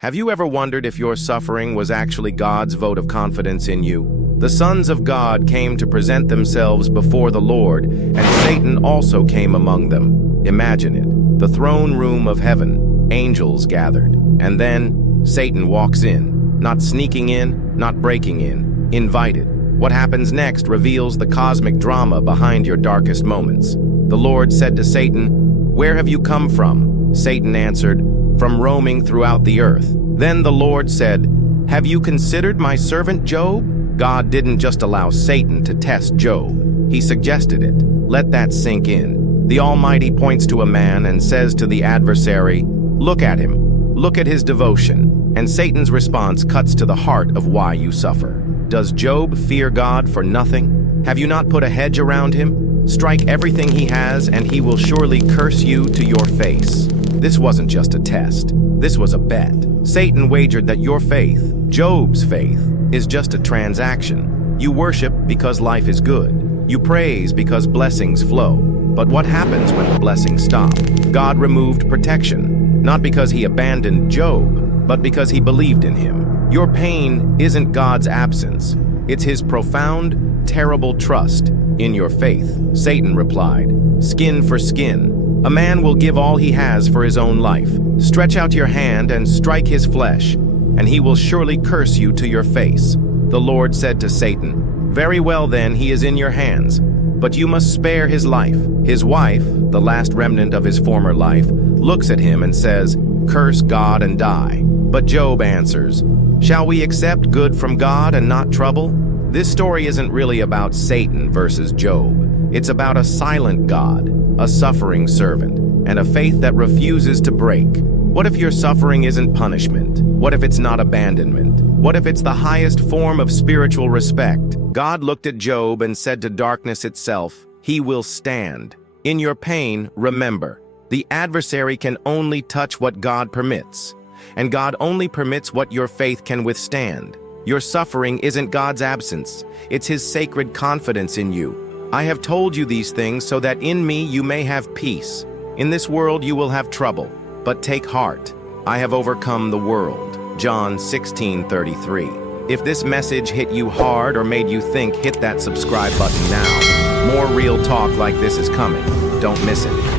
Have you ever wondered if your suffering was actually God's vote of confidence in you? The sons of God came to present themselves before the Lord, and Satan also came among them. Imagine it, the throne room of heaven, angels gathered, and then Satan walks in, not sneaking in, not breaking in, invited. What happens next reveals the cosmic drama behind your darkest moments. The Lord said to Satan, "Where have you come from?" Satan answered, "From roaming throughout the earth." Then the Lord said, "Have you considered my servant Job?" God didn't just allow Satan to test Job. He suggested it. Let that sink in. The Almighty points to a man and says to the adversary, "Look at him. Look at his devotion." And Satan's response cuts to the heart of why you suffer. Does Job fear God for nothing? Have you not put a hedge around him? Strike everything he has, and he will surely curse you to your face. This wasn't just a test. This was a bet. Satan wagered that your faith, Job's faith, is just a transaction. You worship because life is good. You praise because blessings flow. But what happens when the blessings stop? God removed protection, not because he abandoned Job, but because he believed in him. Your pain isn't God's absence. It's his profound, terrible trust in your faith. Satan replied, "Skin for skin. A man will give all he has for his own life. Stretch out your hand and strike his flesh, and he will surely curse you to your face." The Lord said to Satan, "Very well then, he is in your hands, but you must spare his life." His wife, the last remnant of his former life, looks at him and says, "Curse God and die." But Job answers, "Shall we accept good from God and not trouble?" This story isn't really about Satan versus Job. It's about a silent God, a suffering servant, and a faith that refuses to break. What if your suffering isn't punishment? What if it's not abandonment? What if it's the highest form of spiritual respect? God looked at Job and said to darkness itself, "He will stand." In your pain, remember, the adversary can only touch what God permits, and God only permits what your faith can withstand. Your suffering isn't God's absence, it's his sacred confidence in you. I have told you these things so that in me you may have peace. In this world you will have trouble, but take heart. I have overcome the world. John 16:33. If this message hit you hard or made you think, hit that subscribe button now. More real talk like this is coming. Don't miss it.